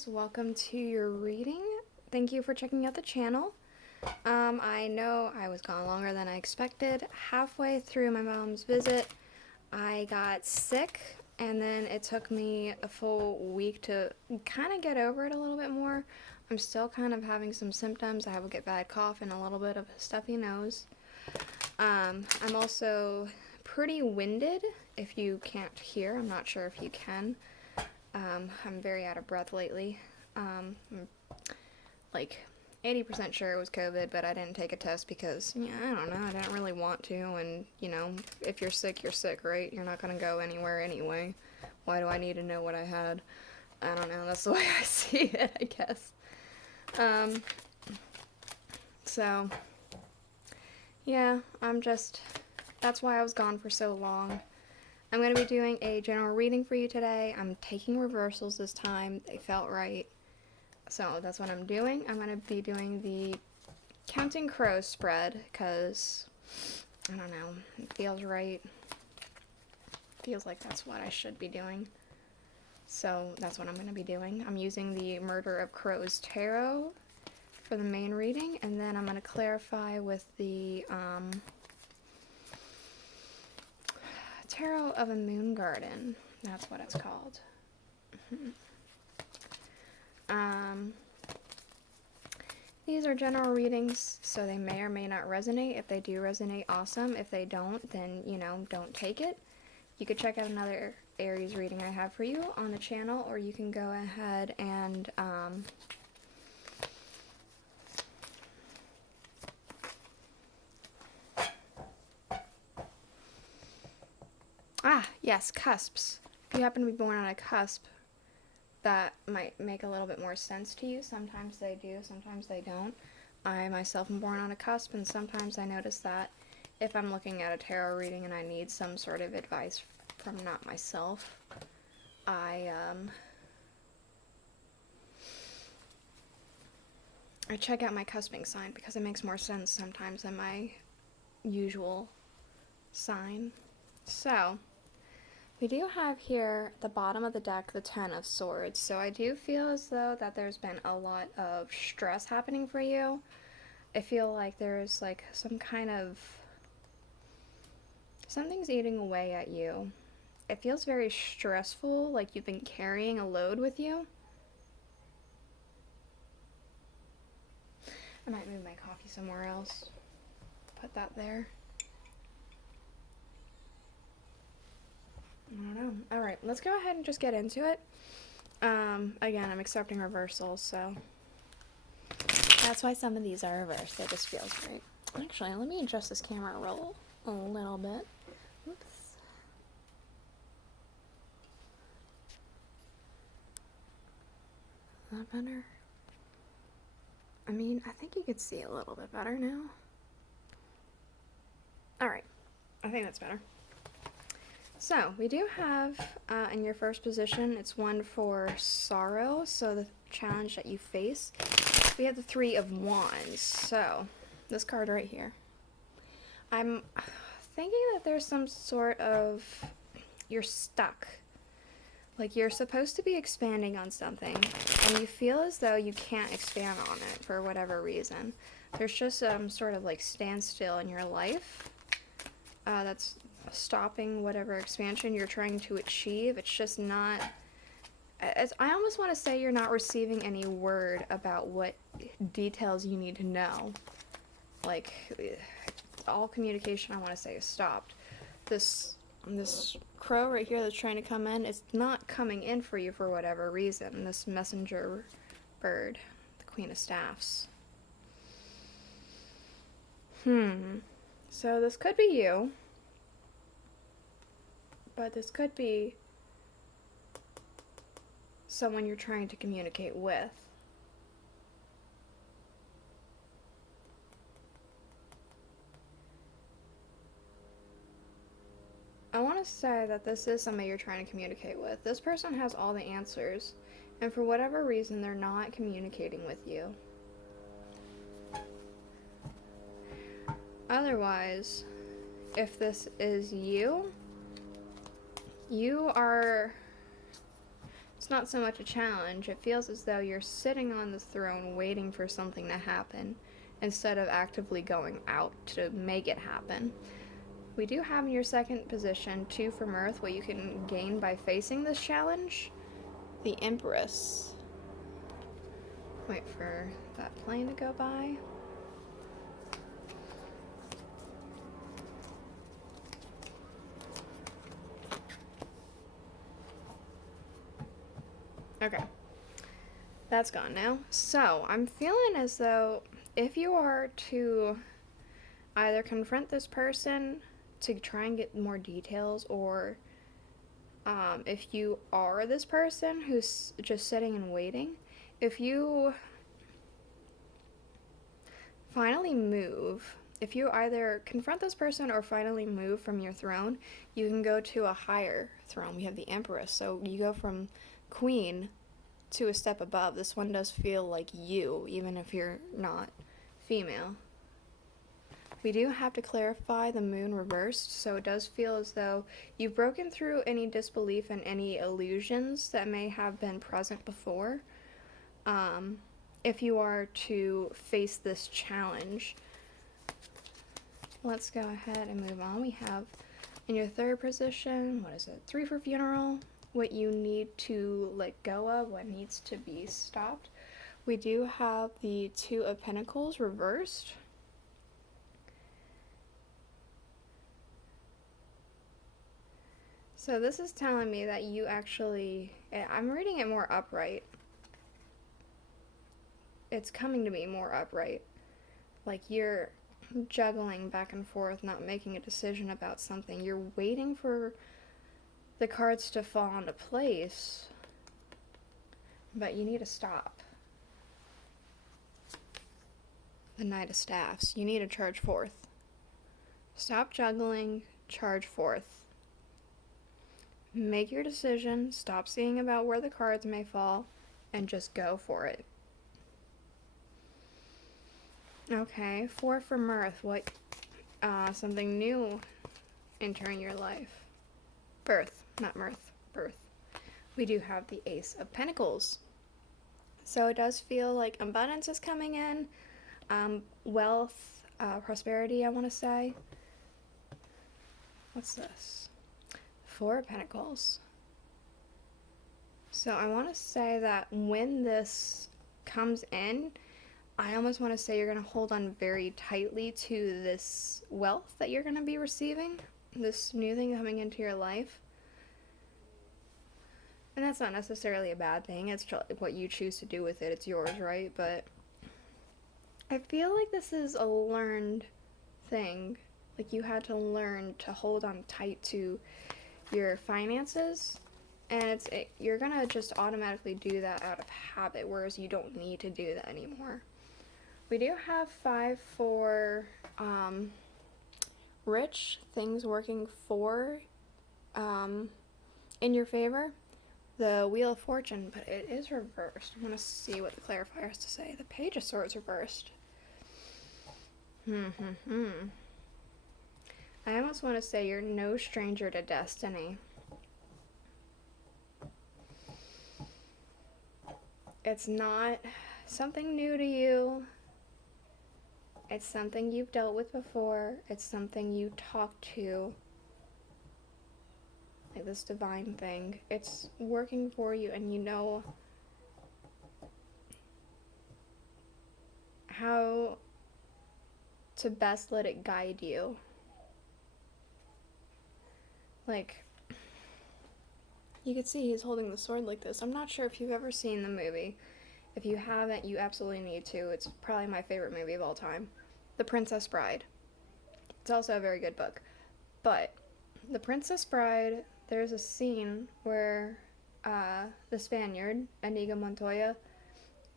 Aries, welcome to your reading. Thank you for checking out the channel. I know I was gone longer than I expected. Halfway through my mom's visit, I got sick, and then it took me a full week to kind of get over it a little bit more. I'm still kind of having some symptoms. I have a bad cough and a little bit of a stuffy nose. I'm also pretty winded, if you can't hear. I'm not sure if you can. I'm very out of breath lately. I'm like 80% sure it was COVID, but I didn't take a test because, I don't know, I didn't really want to, and, if you're sick, right? You're not going to go anywhere anyway. Why do I need to know what I had? I don't know, that's the way I see it, I guess. So, yeah, that's why I was gone for so long. I'm going to be doing a general reading for you today. I'm taking reversals this time. They felt right. So that's what I'm doing. I'm going to be doing the Counting Crows spread because, I don't know, it feels right. Feels like that's what I should be doing. So that's what I'm going to be doing. I'm using the Murder of Crows Tarot for the main reading, and then I'm going to clarify with the Tarot of a Moon Garden. That's what it's called. These are general readings, so they may or may not resonate. If they do resonate, awesome. If they don't, then, don't take it. You could check out another Aries reading I have for you on the channel, or you can go ahead and, yes, cusps. If you happen to be born on a cusp, that might make a little bit more sense to you. Sometimes they do, sometimes they don't. I myself am born on a cusp, and sometimes I notice that if I'm looking at a tarot reading and I need some sort of advice from not myself, I check out my cusping sign because it makes more sense sometimes than my usual sign. So, we do have here at the bottom of the deck the Ten of Swords, so I do feel as though that there's been a lot of stress happening for you. I feel like there's like some kind of, something's eating away at you. It feels very stressful, like you've been carrying a load with you. I might move my coffee somewhere else. Put that there. I don't know. Alright, let's go ahead and just get into it. Again, I'm accepting reversals, so that's why some of these are reversed. It just feels great. Actually, let me adjust this camera roll a little bit. Oops. Is that better? I mean, I think you could see a little bit better now. Alright, I think that's better. So, we do have, in your first position, it's one for sorrow, so the challenge that you face. We have the Three of Wands, so, this card right here. I'm thinking that there's some sort of, you're stuck. Like, you're supposed to be expanding on something, and you feel as though you can't expand on it for whatever reason. There's just sort of, like, standstill in your life. That's stopping whatever expansion you're trying to achieve. It's just not, I almost want to say you're not receiving any word about what details you need to know. Like, all communication, I want to say, is stopped. This crow right here that's trying to come in, it's not coming in for you for whatever reason. This messenger bird, the Queen of Staffs. So this could be you. But this could be someone you're trying to communicate with. I want to say that this is somebody you're trying to communicate with. This person has all the answers, and for whatever reason, they're not communicating with you. Otherwise, if this is you, you are It's not so much a challenge. It feels as though you're sitting on the throne waiting for something to happen instead of actively going out to make it happen. We do have in your second position 2 from Earth, what you can gain by facing this challenge. The Empress. Wait for that plane to go by. Okay. That's gone now. So, I'm feeling as though if you are to either confront this person to try and get more details, or if you are this person who's just sitting and waiting, if you finally move, if you either confront this person or finally move from your throne, you can go to a higher throne. We have the Empress, so you go from Queen to a step above. This one does feel like you, even if you're not female. We do have to clarify the moon reversed, so it does feel as though you've broken through any disbelief and any illusions that may have been present before. If you are to face this challenge, let's go ahead and move on. We have in your third position, what is it? 3 for funeral, what you need to let go of, what needs to be stopped. We do have the 2 of Pentacles reversed. So this is telling me that you actually, I'm reading it more upright. It's coming to me more upright. Like you're juggling back and forth, not making a decision about something. You're waiting for the cards to fall into place, but you need to stop. The Knight of Staffs. You need to charge forth. Stop juggling, charge forth. Make your decision, stop seeing about where the cards may fall, and just go for it. Okay, 4 for Mirth. What, something new entering your life. Birth, not mirth, birth. We do have the Ace of Pentacles. So it does feel like abundance is coming in, wealth, prosperity, I want to say. What's this? 4 of Pentacles. So I want to say that when this comes in, I almost want to say you're going to hold on very tightly to this wealth that you're going to be receiving, this new thing coming into your life. And that's not necessarily a bad thing. It's what you choose to do with it. It's yours, right? But I feel like this is a learned thing. Like you had to learn to hold on tight to your finances, and you're gonna just automatically do that out of habit, whereas you don't need to do that anymore. We do have 5 for rich, things working for in your favor. The Wheel of Fortune, but it is reversed. I'm gonna see what the clarifier has to say. The Page of Swords reversed. I almost want to say you're no stranger to destiny. It's not something new to you. It's something you've dealt with before. It's something you talk to. Like this divine thing. It's working for you, and you know how to best let it guide you. Like, you can see he's holding the sword like this. I'm not sure if you've ever seen the movie. If you haven't, you absolutely need to. It's probably my favorite movie of all time. The Princess Bride. It's also a very good book. But The Princess Bride, there's a scene where the Spaniard, Inigo Montoya,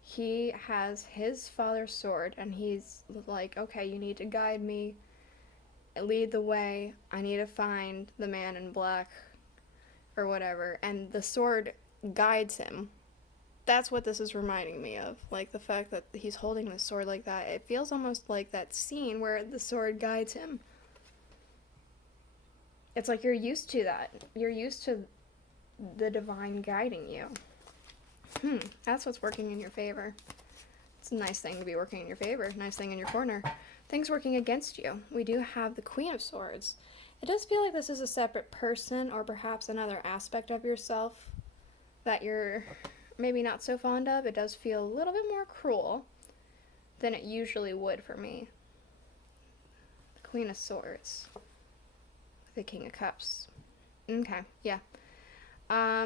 he has his father's sword, and he's like, okay, you need to guide me, lead the way, I need to find the man in black, or whatever, and the sword guides him. That's what this is reminding me of, like the fact that he's holding the sword like that. It feels almost like that scene where the sword guides him. It's like you're used to that. You're used to the divine guiding you. That's what's working in your favor. It's a nice thing to be working in your favor. Nice thing in your corner. Things working against you. We do have the Queen of Swords. It does feel like this is a separate person or perhaps another aspect of yourself that you're maybe not so fond of. It does feel a little bit more cruel than it usually would for me. The Queen of Swords. The King of Cups. Okay, yeah.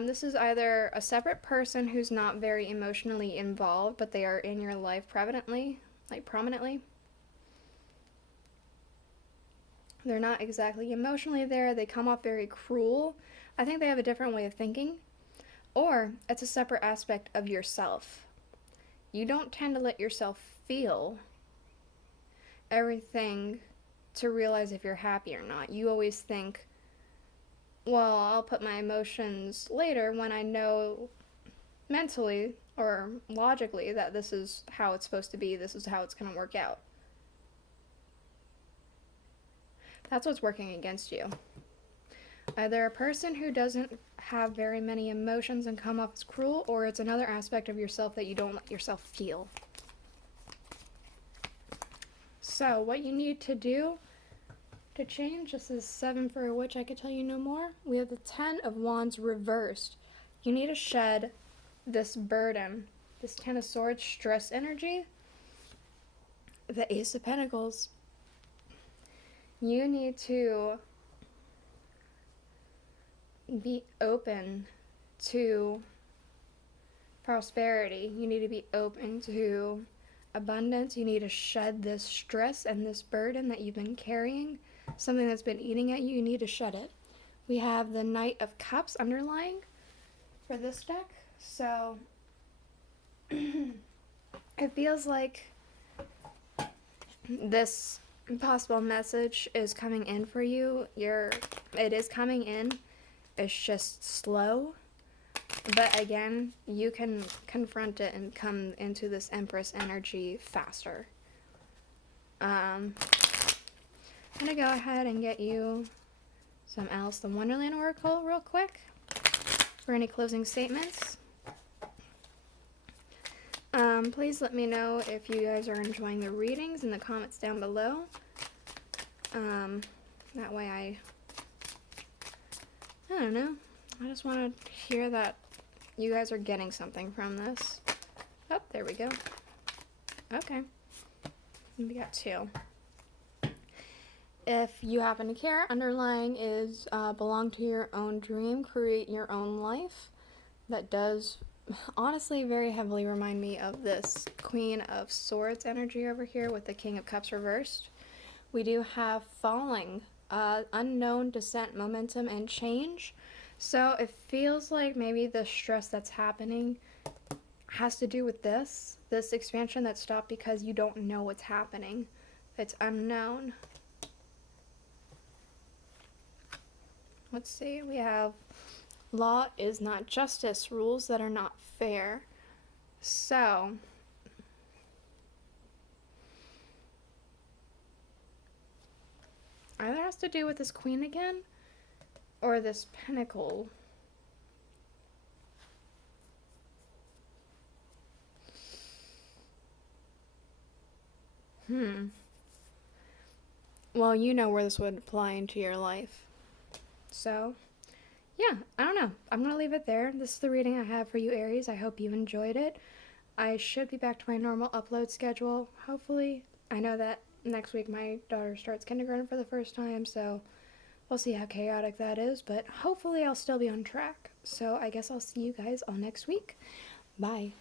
This is either a separate person who's not very emotionally involved, but they are in your life prominently. They're not exactly emotionally there. They come off very cruel. I think they have a different way of thinking. Or it's a separate aspect of yourself. You don't tend to let yourself feel everything to realize if you're happy or not. You always think, well, I'll put my emotions later when I know mentally or logically that this is how it's supposed to be, this is how it's going to work out. That's what's working against you. Either a person who doesn't have very many emotions and come off as cruel, or it's another aspect of yourself that you don't let yourself feel. So, what you need to do to change, this is 7 for a witch, I could tell you no more. We have the 10 of Wands reversed. You need to shed this burden, this 10 of Swords stress energy, the Ace of Pentacles. You need to be open to prosperity. You need to be open to abundance. You need to shed this stress and this burden that you've been carrying, something that's been eating at you. You need to shed it. We have the Knight of Cups underlying for this deck. So it feels like this possible message is coming in for you. It is coming in. It's just slow. But again, you can confront it and come into this Empress energy faster. I'm going to go ahead and get you some Alice the Wonderland Oracle real quick for any closing statements. Please let me know if you guys are enjoying the readings in the comments down below. That way I don't know. I just want to hear that you guys are getting something from this. Oh, there we go. Okay. We got 2. If you happen to care, underlying is belong to your own dream, create your own life. That does honestly very heavily remind me of this Queen of Swords energy over here with the King of Cups reversed. We do have falling, unknown descent, momentum, and change. So it feels like maybe the stress that's happening has to do with this expansion that stopped because you don't know what's happening. It's unknown. Let's see, we have law is not justice, rules that are not fair. So either has to do with this Queen again or this Pentacle. Well, you know where this would apply into your life. So, yeah, I don't know. I'm going to leave it there. This is the reading I have for you, Aries. I hope you enjoyed it. I should be back to my normal upload schedule, hopefully. I know that next week my daughter starts kindergarten for the first time, so we'll see how chaotic that is, but hopefully I'll still be on track. So I guess I'll see you guys all next week. Bye.